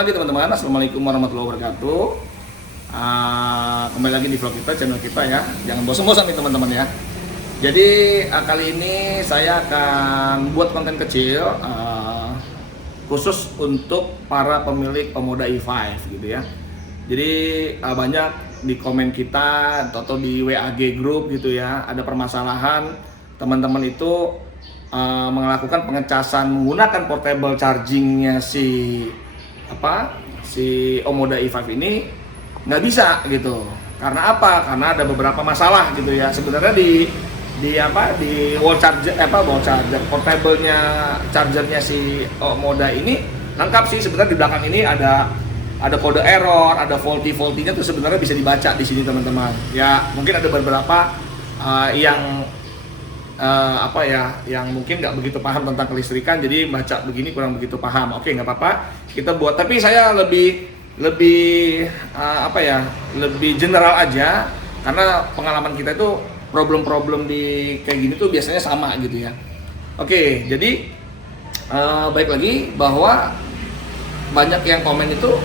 lagi teman-teman, assalamualaikum warahmatullahi wabarakatuh. Kembali lagi di vlog kita, channel kita ya. Jangan bosan-bosan nih teman-teman ya. Jadi kali ini saya akan buat konten kecil khusus untuk para pemilik Omoda E5 gitu ya. Jadi banyak di komen kita atau di WAG group gitu ya, ada permasalahan teman-teman itu melakukan pengecasan menggunakan portable chargingnya si Omoda E5 ini nggak bisa gitu. Karena apa? Karena ada beberapa masalah gitu ya. Sebenarnya di wall charger portable-nya chargernya si Omoda ini lengkap sih. Sebenarnya di belakang ini ada kode error, ada faulty-nya tuh sebenarnya bisa dibaca di sini teman-teman. Ya mungkin ada beberapa yang yang mungkin nggak begitu paham tentang kelistrikan, jadi baca begini kurang begitu paham. Oke, nggak apa-apa, kita buat. Tapi saya lebih general aja, karena pengalaman kita itu problem di kayak gini tuh biasanya sama gitu ya. Oke, jadi baik lagi bahwa banyak yang komen itu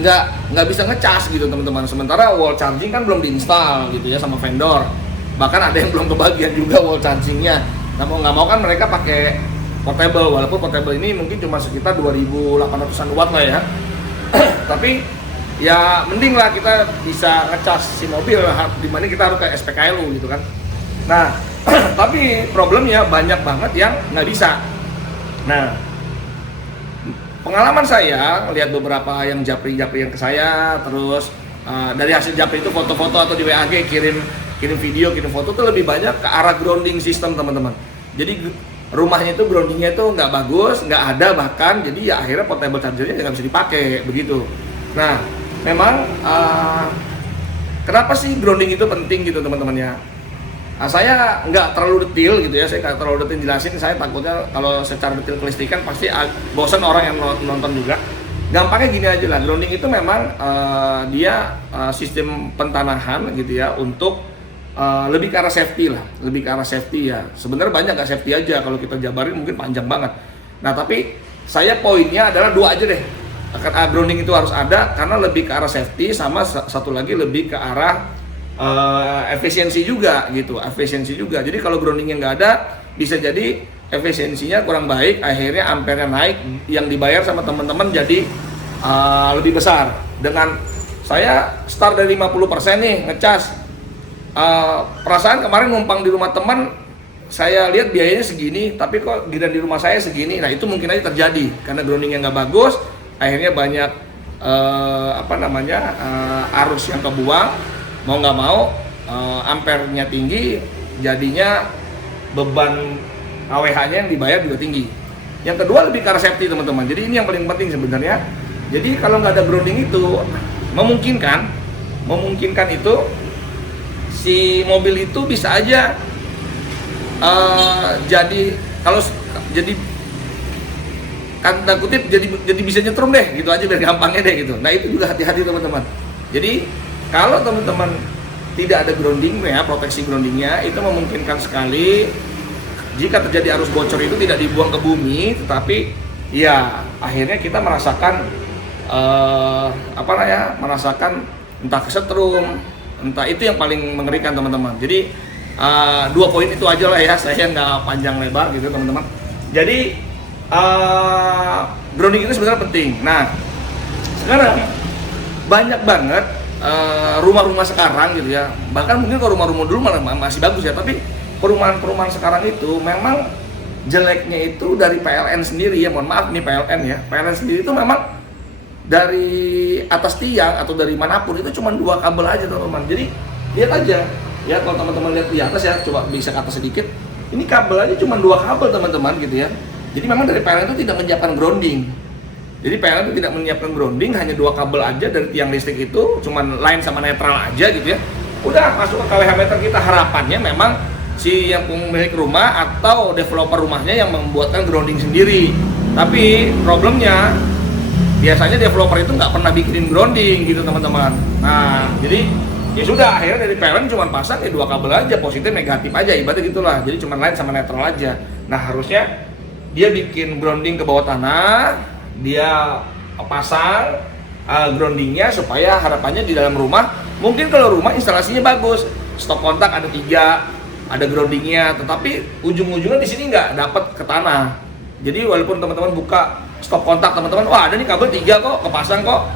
nggak bisa ngecas gitu teman-teman. Sementara wall charging kan belum diinstal gitu ya sama vendor. Bahkan ada yang belum kebagian juga wall chargingnya. Nah mau nggak mau kan mereka pakai portable, walaupun portable ini mungkin cuma sekitar 2.800an watt lah ya. Tapi ya mending lah kita bisa ngecas si mobil, dimana kita harus ke SPKLU gitu kan. Nah tapi problemnya banyak banget yang nggak bisa. Nah pengalaman saya lihat beberapa yang japri yang ke saya, terus dari hasil japri itu foto-foto atau di WAG kirim video, kirim foto tuh lebih banyak ke arah grounding system teman-teman. Jadi rumahnya itu groundingnya itu nggak bagus, nggak ada bahkan, jadi ya akhirnya portable chargernya nggak bisa dipakai begitu. Nah memang kenapa sih grounding itu penting gitu teman-teman ya? Saya nggak terlalu detail gitu ya, saya nggak terlalu detail jelasin, saya takutnya kalau secara detail kelistrikan pasti bosan orang yang nonton juga. Gampangnya gini aja lah, grounding itu memang dia sistem pentanahan gitu ya, untuk lebih ke arah safety lah, lebih ke arah safety ya. Sebenarnya banyak nggak safety aja, kalau kita jabarin mungkin panjang banget. Nah tapi saya poinnya adalah dua aja deh. Grounding itu harus ada karena lebih ke arah safety, sama satu lagi lebih ke arah efisiensi juga gitu, efisiensi juga. Jadi kalau groundingnya nggak ada, bisa jadi efisiensinya kurang baik, akhirnya ampernya naik, yang dibayar sama teman-teman jadi lebih besar. Dengan saya start dari 50% nih ngecas, perasaan kemarin numpang di rumah teman, saya lihat biayanya segini, tapi kok giliran di rumah saya segini. Nah itu mungkin aja terjadi karena groundingnya nggak bagus, akhirnya banyak arus yang kebuang, mau nggak mau ampernya tinggi, jadinya beban AWH-nya yang dibayar juga tinggi. Yang kedua lebih ke arah safety teman-teman. Jadi ini yang paling penting sebenarnya. Jadi kalau nggak ada grounding itu memungkinkan itu si mobil itu bisa aja jadi tanda kutip jadi bisa nyetrum deh gitu aja biar gampangnya deh gitu. Nah itu juga hati-hati teman-teman. Jadi kalau teman-teman tidak ada groundingnya, proteksi groundingnya, itu memungkinkan sekali jika terjadi arus bocor itu tidak dibuang ke bumi, tetapi ya akhirnya kita merasakan merasakan entah kesetrum, entah, itu yang paling mengerikan teman-teman. Jadi dua poin itu aja lah ya, saya nggak panjang lebar gitu teman-teman. Jadi grounding itu sebenarnya penting. Nah sekarang banyak banget rumah-rumah sekarang gitu ya, bahkan mungkin kalau rumah-rumah dulu masih bagus ya, tapi perumahan sekarang itu memang jeleknya itu dari PLN sendiri ya, mohon maaf nih PLN sendiri itu memang dari atas tiang atau dari manapun itu cuma 2 kabel aja teman-teman. Jadi lihat aja ya, kalau teman-teman lihat di atas ya, coba bisa ke atas sedikit, ini kabel aja cuma 2 kabel teman-teman gitu ya. Jadi memang dari PLN itu tidak menyiapkan grounding. Jadi PLN itu tidak menyiapkan grounding, hanya 2 kabel aja dari tiang listrik itu, cuma line sama netral aja gitu ya. Udah masuk ke KWH meter kita. Harapannya memang si yang pemilik rumah atau developer rumahnya yang membuatkan grounding sendiri. Tapi problemnya biasanya developer itu nggak pernah bikin grounding gitu teman-teman. Nah jadi ya sudah, akhirnya dari PLN cuma pasang 2 kabel aja, positif negatif aja, ibaratnya gitulah. Jadi cuma line sama netral aja. Nah harusnya dia bikin grounding ke bawah tanah, dia pasang groundingnya supaya harapannya di dalam rumah, mungkin kalau rumah instalasinya bagus, stop kontak ada 3, ada groundingnya, tetapi ujung-ujungnya di sini nggak dapat ke tanah. Jadi walaupun teman-teman buka stop kontak, teman-teman, wah ada nih kabel 3 kok, kepasang kok,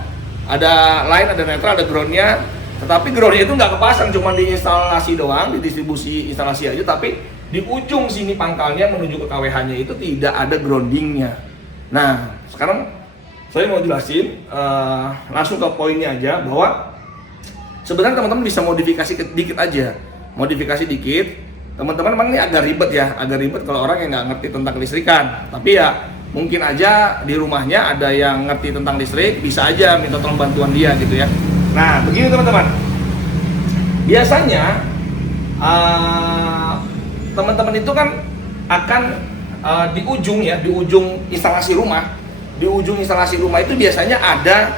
ada line, ada netral, ada groundnya, tetapi groundnya itu nggak kepasang, cuma di instalasi doang, di distribusi instalasi aja, tapi di ujung sini pangkalnya menuju ke KWH-nya itu tidak ada groundingnya. Nah, sekarang saya mau jelasin langsung ke poinnya aja, bahwa sebenarnya teman-teman bisa modifikasi dikit aja. Modifikasi dikit, teman-teman memang ini agak ribet ya, agak ribet kalau orang yang nggak ngerti tentang kelistrikan. Tapi ya mungkin aja di rumahnya ada yang ngerti tentang listrik, bisa aja minta tolong bantuan dia gitu ya. Nah begini teman-teman, biasanya teman-teman itu kan akan di ujung ya, di ujung instalasi rumah, di ujung instalasi rumah itu biasanya ada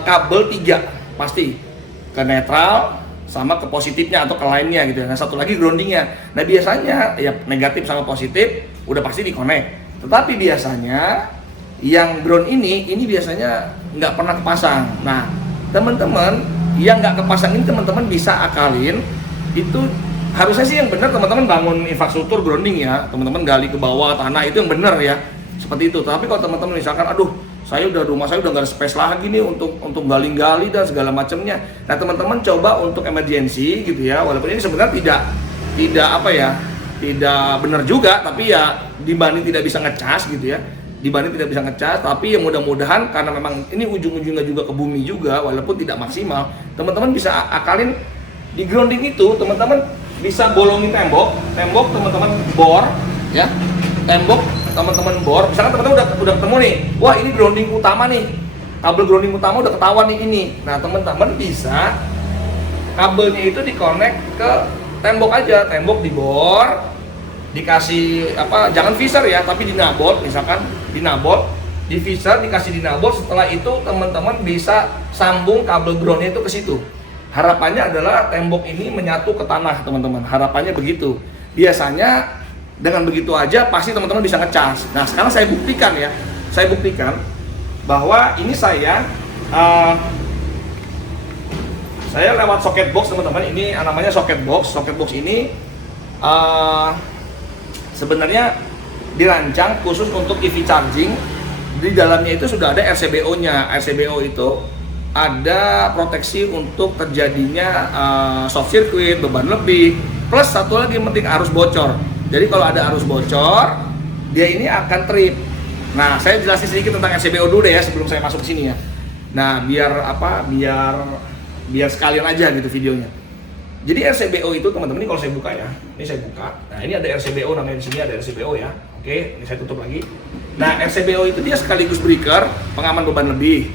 kabel 3 pasti ke netral sama ke positifnya atau ke line-nya gitu ya. Nah satu lagi groundingnya. Nah biasanya ya negatif sama positif udah pasti di-connect. Tetapi biasanya yang ground ini biasanya nggak pernah kepasang. Nah teman-teman yang nggak kepasang ini teman-teman bisa akalin, itu harusnya sih yang benar teman-teman bangun infrastruktur grounding ya, teman-teman gali ke bawah tanah itu yang benar ya, seperti itu. Tapi kalau teman-teman misalkan, aduh rumah saya udah nggak ada space lagi nih untuk gali-gali dan segala macamnya. Nah teman-teman coba untuk emergency gitu ya, walaupun ini sebenarnya tidak apa ya, tidak benar juga, tapi ya dibanding tidak bisa ngecas gitu ya, dibanding tidak bisa ngecas, tapi ya mudah-mudahan karena memang ini ujung-ujungnya juga ke bumi juga, walaupun tidak maksimal, teman-teman bisa akalin di grounding itu, teman-teman bisa bolongin tembok teman-teman bor ya, tembok teman-teman bor, misalkan teman-teman udah ketemu nih, wah ini grounding utama nih, kabel grounding utama udah ketahuan nih ini. Nah teman-teman bisa kabelnya itu dikonek ke tembok aja, tembok dibor, dikasih apa, jangan visor ya, tapi dinabot, misalkan dinabot, di visor dikasih dinabot. Setelah itu teman-teman bisa sambung kabel groundnya itu ke situ. Harapannya adalah tembok ini menyatu ke tanah teman-teman, harapannya begitu. Biasanya dengan begitu aja pasti teman-teman bisa ngecas. Nah sekarang saya buktikan ya, saya buktikan bahwa ini saya lewat socket box teman-teman. Ini namanya socket box. Socket box ini sebenarnya dirancang khusus untuk EV charging. Di dalamnya itu sudah ada RCBO-nya. RCBO itu ada proteksi untuk terjadinya short circuit, beban lebih, plus satu lagi yang penting arus bocor. Jadi kalau ada arus bocor, dia ini akan trip. Nah, saya jelasin sedikit tentang RCBO dulu deh ya sebelum saya masuk ke sini ya. Nah, biar sekalian aja gitu videonya. Jadi RCBO itu teman-teman, ini kalau saya buka ya, ini saya buka. Nah, ini ada RCBO, namanya di sini ada RCBO ya. Oke, ini saya tutup lagi. Nah, RCBO itu dia sekaligus breaker, pengaman beban lebih,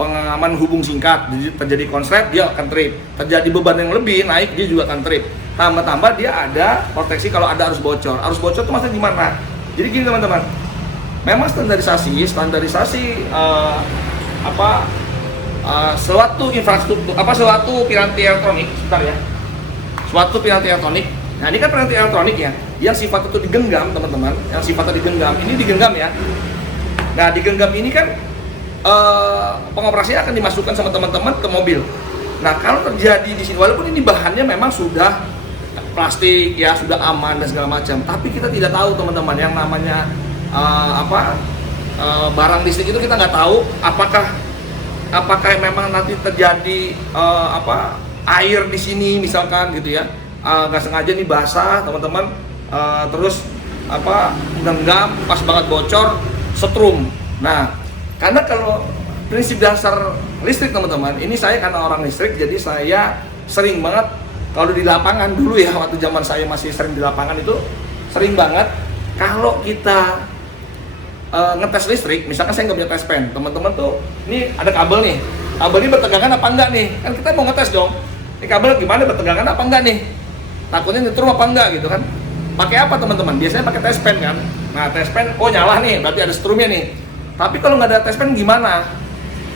pengaman hubung singkat. Jadi terjadi konslet dia akan trip, terjadi beban yang lebih naik dia juga akan trip. Tambah-tambah dia ada proteksi kalau ada arus bocor. Arus bocor itu maksudnya gimana? Jadi gini teman-teman, memang standarisasi suatu infrastruktur, suatu piranti elektronik, sebentar ya, suatu piranti elektronik. Nah ini kan piranti elektronik ya, yang sifatnya itu digenggam teman-teman, yang sifatnya digenggam, ini digenggam ya. Nah digenggam ini kan pengoperasian akan dimasukkan sama teman-teman ke mobil. Nah kalau terjadi di sini, walaupun ini bahannya memang sudah plastik ya, sudah aman dan segala macam, tapi kita tidak tahu teman-teman yang namanya barang listrik itu kita nggak tahu apakah memang nanti terjadi air di sini misalkan gitu ya, nggak sengaja nih basah teman-teman, terus genggam pas banget bocor setrum. Nah karena kalau prinsip dasar listrik teman-teman, ini saya karena orang listrik jadi saya sering banget kalau di lapangan dulu ya, waktu zaman saya masih sering di lapangan itu sering banget kalau kita ngetes listrik, misalkan saya nggak punya tes pen, teman-teman tuh ini ada kabel nih, kabel ini bertegangan apa enggak nih, kan kita mau ngetes dong, ini kabel gimana, bertegangan apa enggak nih, takutnya nyetrum apa enggak gitu kan. Pakai apa teman-teman? Biasanya pakai tes pen kan. Nah tes pen, oh nyala nih, berarti ada strumnya nih. Tapi kalau nggak ada tes pen gimana?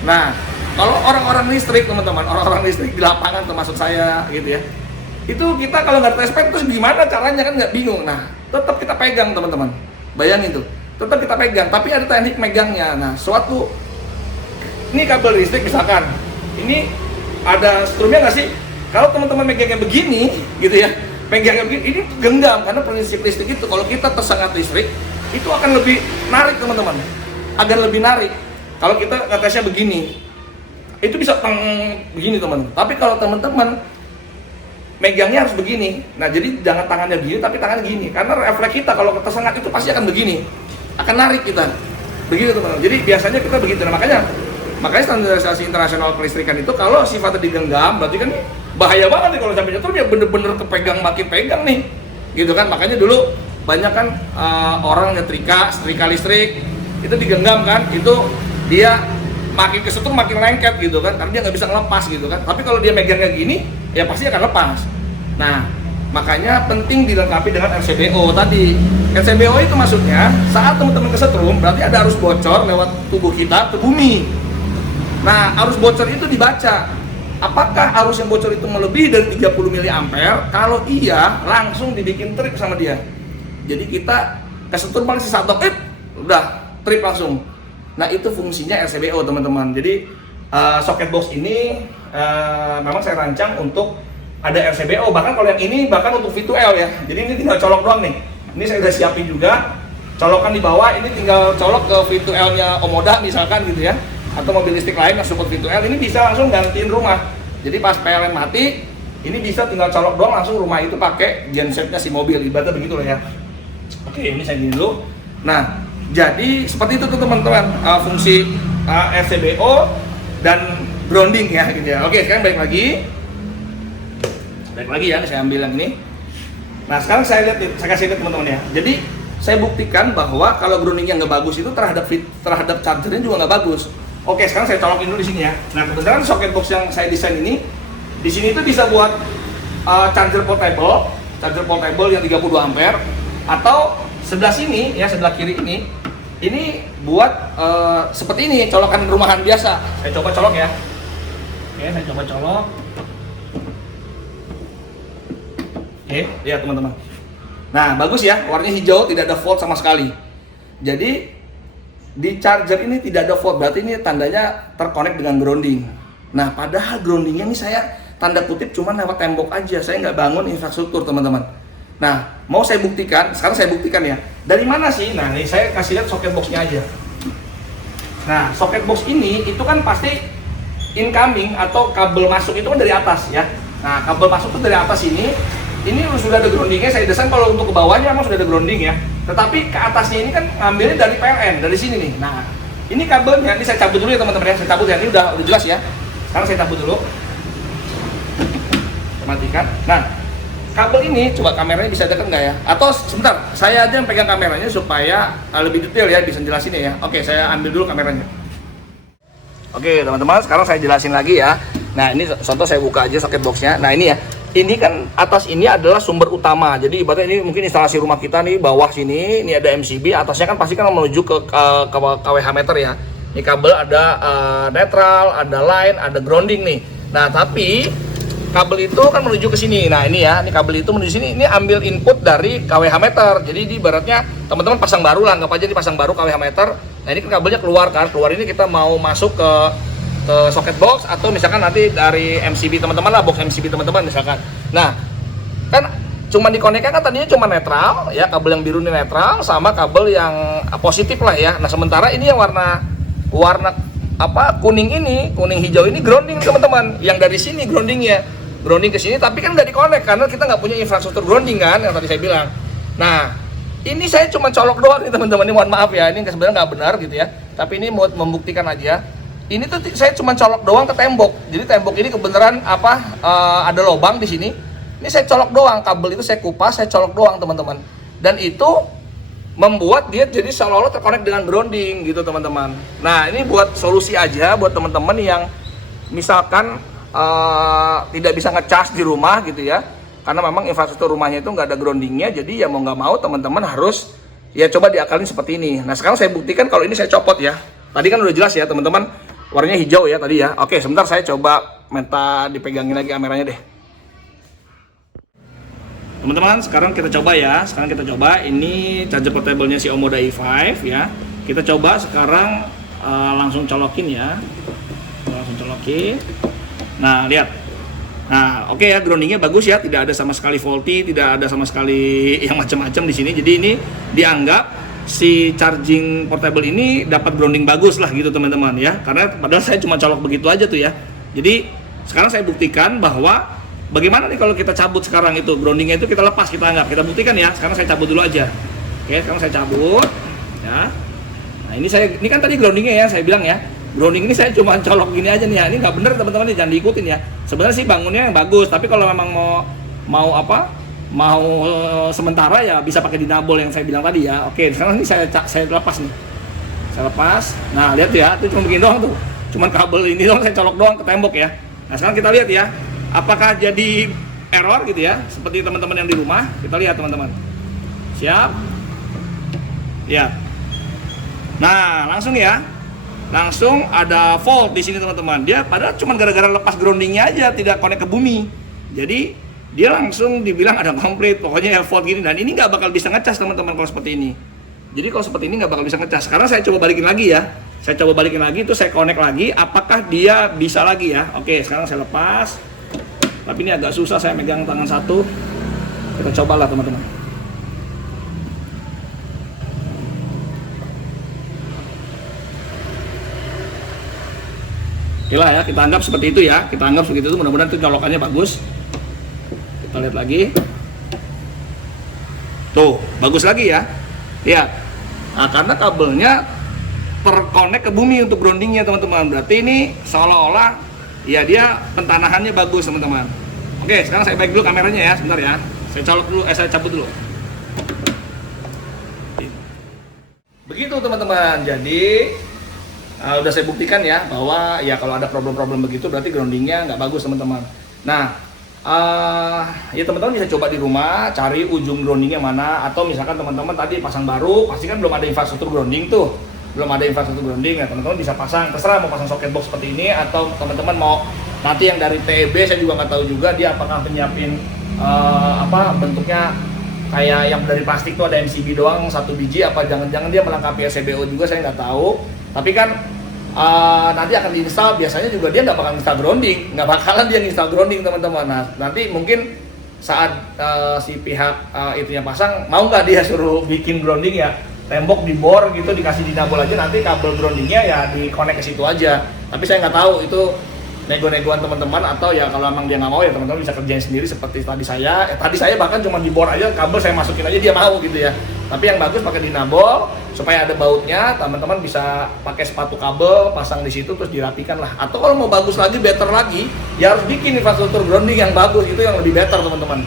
Nah kalau orang-orang listrik teman-teman, orang-orang listrik di lapangan termasuk saya gitu ya, itu kita kalau nggak tes pen terus gimana caranya kan nggak bingung. Nah tetap kita pegang teman-teman, bayangin tuh, tetap kita pegang, tapi ada teknik megangnya. Nah suatu ini kabel listrik misalkan, ini ada strumnya nggak sih? Kalau teman-teman megangnya begini, gitu ya, megangnya begini, ini genggam karena prinsip listrik itu kalau kita tersengat listrik itu akan lebih narik teman-teman, akan lebih narik. Kalau kita ngetesnya begini, itu bisa begini teman. Tapi kalau teman-teman megangnya harus begini, nah jadi jangan tangannya begini tapi tangannya gini, karena refleks kita kalau tersengat itu pasti akan begini, akan narik kita, begitu teman-teman. Jadi biasanya kita begitu, nah, makanya standarisasi internasional kelistrikan itu kalau sifatnya digenggam berarti kan bahaya banget nih kalau sampai jatuh dia bener-bener kepegang makin pegang nih, gitu kan. Makanya dulu banyak kan orang setrika listrik itu digenggam kan, itu dia makin kesetrum makin lengket gitu kan, karena dia nggak bisa ngelepas gitu kan. Tapi kalau dia megangnya gini ya pasti akan lepas. Nah makanya penting dilengkapi dengan RCBO tadi. RCBO itu maksudnya saat teman-teman kesetrum berarti ada arus bocor lewat tubuh kita ke bumi. Nah arus bocor itu dibaca, apakah arus yang bocor itu melebihi dari 30 mA? Kalau iya langsung dibikin trip sama dia. Jadi kita kesetrum paling satu udah trip langsung. Nah itu fungsinya RCBO teman-teman. Jadi socket box ini memang saya rancang untuk ada RCBO. Bahkan kalau yang ini bahkan untuk V2L ya. Jadi ini tinggal colok doang nih. Ini saya udah siapin juga. Colokan di bawah ini tinggal colok ke V2L-nya Omoda misalkan gitu ya. Atau mobil listrik lain yang support V2L, ini bisa langsung gantiin rumah. Jadi pas PLN mati, ini bisa tinggal colok doang langsung rumah itu pakai gensetnya si mobil. Ibaratnya begitu lah ya. Oke, ini saya gini dulu. Nah, jadi seperti itu tuh teman-teman fungsi RCBO dan grounding ya gitu ya. Oke, sekarang balik lagi ya, saya ambil yang ini. Nah, sekarang saya kasih lihat teman-teman ya. Jadi saya buktikan bahwa kalau groundingnya nggak bagus itu terhadap chargernya juga nggak bagus. Oke, sekarang saya colokin dulu di sini ya. Nah, kebetulan socket box yang saya desain ini, di sini itu bisa buat charger portable yang 32 ampere, atau sebelah sini ya, sebelah kiri ini buat seperti ini, colokan rumahan biasa. Saya coba colok ya. Oke, saya coba colok. Oke, lihat teman-teman. Nah, bagus ya, warnanya hijau, tidak ada fault sama sekali. Jadi di charger ini tidak ada fault, berarti ini tandanya terkonek dengan grounding. Nah, padahal groundingnya ini saya tanda kutip cuma lewat tembok aja, saya nggak bangun infrastruktur teman-teman. Nah, mau saya buktikan, sekarang saya buktikan ya. Dari mana sih? Nah, ini saya kasih lihat socket boxnya aja. Nah, socket box ini itu kan pasti incoming atau kabel masuk itu kan dari atas ya. Nah, kabel masuk itu dari atas ini sudah ada groundingnya. Saya desain kalau untuk ke bawahnya memang sudah ada grounding ya. Tetapi ke atasnya ini kan ngambilnya dari PLN, dari sini nih. Nah, ini kabelnya, ini saya cabut dulu ya teman-teman ya. Saya cabut ya, ini udah jelas ya. Sekarang saya cabut dulu. Saya matikan. Nah, kabel ini coba kameranya bisa dekat nggak ya? Atau sebentar, saya aja yang pegang kameranya supaya lebih detail ya, bisa jelasin ya. Oke, saya ambil dulu kameranya. Oke teman-teman, sekarang saya jelasin lagi ya. Nah, ini contoh saya buka aja socket boxnya. Nah, ini ya. Ini kan atas ini adalah sumber utama. Jadi ibaratnya ini mungkin instalasi rumah kita nih, bawah sini ini ada MCB, atasnya kan pasti kan menuju ke KWH meter ya. Ini kabel ada netral, ada line, ada grounding nih. Nah, tapi kabel itu kan menuju ke sini. Nah, ini ya, ini kabel itu menuju sini. Ini ambil input dari KWH meter. Jadi di ibaratnya teman-teman pasang baru lah, anggap aja dipasang baru KWH meter. Nah, ini kan kabelnya keluar kan. Keluar ini kita mau masuk ke socket box atau misalkan nanti dari MCB teman-teman lah, box MCB teman-teman misalkan. Nah, kan cuma dikonekkan kan tadinya cuma netral ya, kabel yang biru ini netral sama kabel yang positif lah ya. Nah, sementara ini yang warna kuning ini, kuning hijau ini grounding teman-teman. Yang dari sini grounding ke sini, tapi kan nggak dikonek karena kita nggak punya infrastruktur grounding kan yang tadi saya bilang. Nah, ini saya cuma colok doang nih teman-teman, ini mohon maaf ya, ini sebenarnya nggak benar gitu ya. Tapi ini mau membuktikan aja. Ini tuh saya cuma colok doang ke tembok. Jadi tembok ini kebenaran ada lubang di sini. Ini saya colok doang, kabel itu saya kupas, saya colok doang teman-teman. Dan itu membuat dia jadi seolah-olah terkonek dengan grounding gitu teman-teman. Nah, ini buat solusi aja buat teman-teman yang misalkan tidak bisa ngecas di rumah gitu ya. Karena memang infrastruktur rumahnya itu nggak ada groundingnya, jadi ya mau nggak mau teman-teman harus ya coba diakalin seperti ini. Nah, sekarang saya buktikan kalau ini saya copot ya. Tadi kan udah jelas ya teman-teman, warnanya hijau ya tadi ya. Oke, sebentar saya coba minta dipegangin lagi kameranya deh. Teman-teman, sekarang kita coba ya. Sekarang kita coba ini charger portable-nya si Omoda i5 ya. Kita coba sekarang langsung colokin ya. Oke. Nah, lihat. Nah, oke ya, groundingnya bagus ya, tidak ada sama sekali faulty, tidak ada sama sekali yang macam-macam di sini. Jadi ini dianggap si charging portable ini dapat grounding bagus lah gitu teman-teman ya. Karena padahal saya cuma colok begitu aja tuh ya. Jadi sekarang saya buktikan bahwa bagaimana nih kalau kita cabut sekarang itu groundingnya itu kita lepas, kita anggap, kita buktikan ya. Sekarang saya cabut dulu aja. Oke, sekarang saya cabut ya. Nah, ini kan tadi groundingnya ya, saya bilang ya. Grounding ini saya cuma colok gini aja nih ya. Ini nggak bener teman-teman, jangan diikutin ya. Sebenarnya sih bangunnya yang bagus, tapi kalau memang mau sementara ya bisa pakai dinabol yang saya bilang tadi ya. Oke, sekarang ini saya lepas nih. Saya lepas. Nah, lihat ya, itu cuma begini doang tuh. Cuman kabel ini doang saya colok doang ke tembok ya. Nah, sekarang kita lihat ya. Apakah jadi error gitu ya? Seperti teman-teman yang di rumah. Kita lihat teman-teman. Siap? Lihat. Nah, langsung ya. Langsung ada fault di sini teman-teman. Dia padahal cuma gara-gara lepas groundingnya aja, tidak connect ke bumi. Jadi dia langsung dibilang ada komplit, pokoknya ya fault gini. Dan ini nggak bakal bisa ngecas teman-teman kalau seperti ini. Jadi kalau seperti ini nggak bakal bisa ngecas. Sekarang saya coba balikin lagi ya. Saya coba balikin lagi, itu saya connect lagi. Apakah dia bisa lagi ya? Oke, sekarang saya lepas. Tapi ini agak susah saya megang tangan satu. Kita cobalah teman-teman. Oke lah ya, kita anggap seperti itu ya. Kita anggap seperti itu, mudah-mudahan itu colokannya bagus. Kita lihat lagi. Tuh, bagus lagi ya. Lihat. Nah, karena kabelnya terkonek ke bumi untuk groundingnya teman-teman. Berarti ini seolah-olah ya dia pentanahannya bagus teman-teman. Oke, sekarang saya balik dulu kameranya ya, sebentar ya. Saya colok dulu, saya cabut dulu. Begitu teman-teman. Jadi udah saya buktikan ya bahwa ya kalau ada problem-problem begitu berarti groundingnya nggak bagus teman-teman. Nah, ya teman-teman bisa coba di rumah cari ujung groundingnya mana, atau misalkan teman-teman tadi pasang baru pasti kan belum ada infrastruktur grounding tuh, belum ada infrastruktur grounding ya teman-teman bisa pasang, terserah mau pasang socket box seperti ini atau teman-teman mau nanti yang dari TEB, saya juga nggak tahu juga dia apakah menyiapin bentuknya kayak yang dari plastik tuh ada MCB doang satu biji, apa jangan-jangan dia melengkapi RCBO juga, saya nggak tahu. Tapi kan nanti akan diinstal, biasanya juga dia nggak bakal install grounding, nggak bakalan dia install grounding teman-teman. Nah, nanti mungkin saat si pihak itunya pasang, mau nggak dia suruh bikin grounding ya, tembok dibor gitu, dikasih dinabol aja, nanti kabel groundingnya ya di-connect ke situ aja. Tapi saya nggak tahu itu nego-negoan teman-teman, atau ya kalau emang dia nggak mau ya teman-teman bisa kerjain sendiri seperti tadi saya. Tadi saya bahkan cuma dibor aja, kabel saya masukin aja dia mau gitu ya. Tapi yang bagus pakai dinabol supaya ada bautnya, teman-teman bisa pakai sepatu kabel, pasang di situ terus dirapikan lah. Atau kalau mau bagus lagi, better lagi, ya harus bikin infrastruktur grounding yang bagus, itu yang lebih better teman-teman.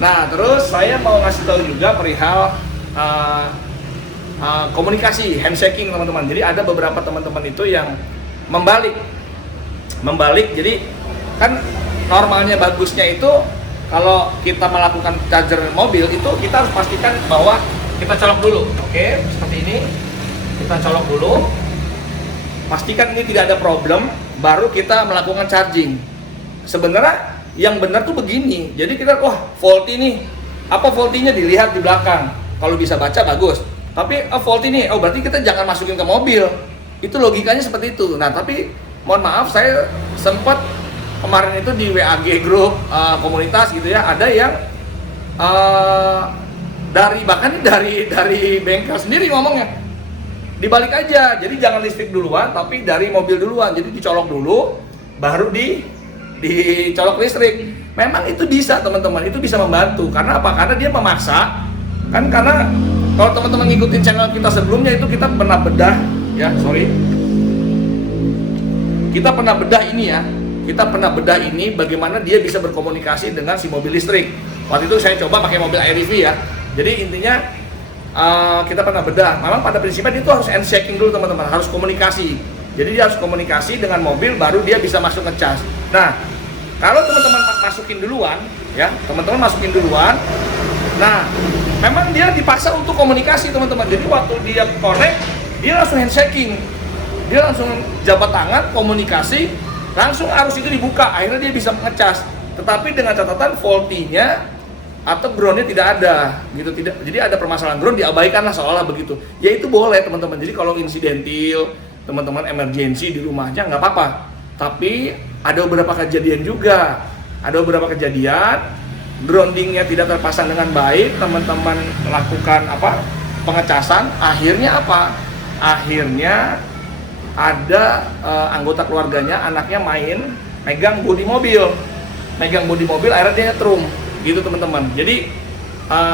Nah, terus saya mau ngasih tahu juga perihal komunikasi, handshaking teman-teman. Jadi ada beberapa teman-teman itu yang membalik. Jadi kan normalnya bagusnya itu kalau kita melakukan charger mobil itu kita harus pastikan bahwa kita colok dulu, oke, seperti ini. Kita colok dulu, pastikan ini tidak ada problem, baru kita melakukan charging. Sebenarnya yang benar tuh begini. Jadi kita, wah faulty nih, apa faulty-nya dilihat di belakang. Kalau bisa baca bagus. Tapi faulty nih, berarti kita jangan masukin ke mobil. Itu logikanya seperti itu. Nah, tapi mohon maaf, saya sempat kemarin itu di WAG grup komunitas gitu ya, ada yang bahkan dari bengkel sendiri ngomongnya dibalik aja. Jadi jangan listrik duluan, tapi dari mobil duluan. Jadi dicolok dulu, baru dicolok listrik. Memang itu bisa teman-teman, itu bisa membantu. Karena apa? Karena dia memaksa. Kan karena kalau teman-teman ngikutin channel kita sebelumnya itu kita pernah bedah ya, kita pernah bedah ini ya. Kita pernah bedah ini bagaimana dia bisa berkomunikasi dengan si mobil listrik. Waktu itu saya coba pakai mobil AirEV ya. Jadi intinya kita pernah bedah. Memang pada prinsipnya itu harus handshaking dulu teman-teman, harus komunikasi. Jadi dia harus komunikasi dengan mobil, baru dia bisa masuk ngecas. Nah, kalau teman-teman masukin duluan, ya teman-teman masukin duluan. Nah, memang dia dipaksa untuk komunikasi teman-teman. Jadi waktu dia connect, dia langsung handshaking, dia langsung jabat tangan, komunikasi, langsung arus itu dibuka. Akhirnya dia bisa ngecas. Tetapi dengan catatan faulty-nya atau groundnya tidak ada gitu, tidak, jadi ada permasalahan ground diabaikan lah seolah begitu ya. Itu boleh teman-teman. Jadi kalau insidentil teman-teman emergency di rumahnya nggak apa-apa, Tapi ada beberapa kejadian juga, ada beberapa kejadian groundingnya tidak terpasang dengan baik, teman-teman melakukan pengecasan, akhirnya akhirnya ada anggota keluarganya, anaknya megang bodi mobil, akhirnya dia nyetrum gitu teman-teman. Jadi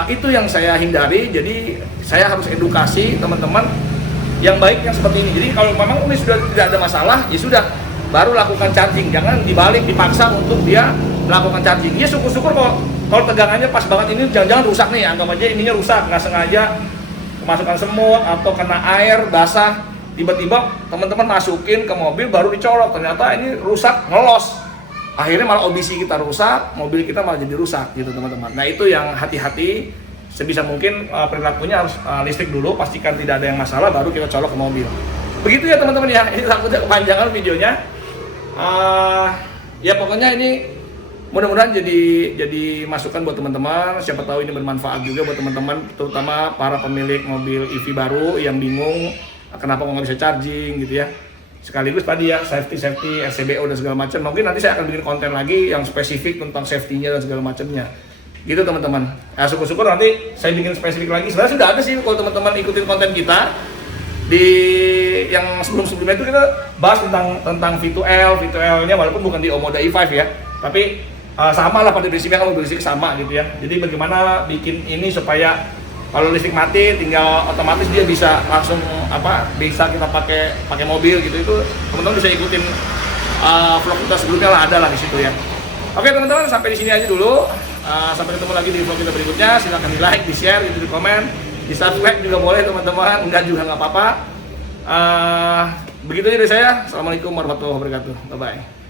itu yang saya hindari. Jadi saya harus edukasi teman-teman yang baik yang seperti ini. Jadi kalau memang ini sudah tidak ada masalah, ya sudah, baru lakukan charging. Jangan dibalik, dipaksa untuk dia melakukan charging. Ya syukur-syukur kalau tegangannya pas banget, ini jangan-jangan rusak nih, anggap aja ininya rusak, nggak sengaja kemasukan semut atau kena air basah, tiba-tiba teman-teman masukin ke mobil baru dicolok, ternyata ini rusak, ngelos. Akhirnya malah OBC kita rusak, mobil kita malah jadi rusak gitu teman-teman. Nah itu yang hati-hati, sebisa mungkin perilakunya harus listrik dulu, pastikan tidak ada yang masalah, baru kita colok ke mobil. Begitu ya teman-teman ya, ini takutnya kepanjangan videonya. Ya pokoknya ini mudah-mudahan jadi masukan buat teman-teman. Siapa tahu ini bermanfaat juga buat teman-teman, terutama para pemilik mobil EV baru yang bingung kenapa nggak bisa charging gitu ya. Sekaligus tadi ya safety, RCBO dan segala macam. Mungkin nanti saya akan bikin konten lagi yang spesifik tentang safety-nya dan segala macamnya. Gitu teman-teman. Ya syukur-syukur nanti saya bikin spesifik lagi. Sebenarnya sudah ada sih kalau teman-teman ikutin konten kita di yang sebelum-sebelumnya itu kita bahas tentang V2L-nya walaupun bukan di Omoda E5 ya. Tapi sama lah pada prinsipnya, kalau listrik sama gitu ya. Jadi bagaimana bikin ini supaya kalau listrik mati tinggal otomatis dia bisa langsung bisa kita pakai mobil gitu. Itu teman-teman bisa ikutin vlog kita sebelumnya lah, ada lah di situ ya. Oke teman-teman, sampai di sini aja dulu. Sampai ketemu lagi di vlog kita berikutnya. Silahkan di like, di share, di komen, di subscribe juga boleh teman-teman. Enggak juga nggak apa-apa. Begitu aja dari saya. Assalamualaikum warahmatullahi wabarakatuh. Bye bye.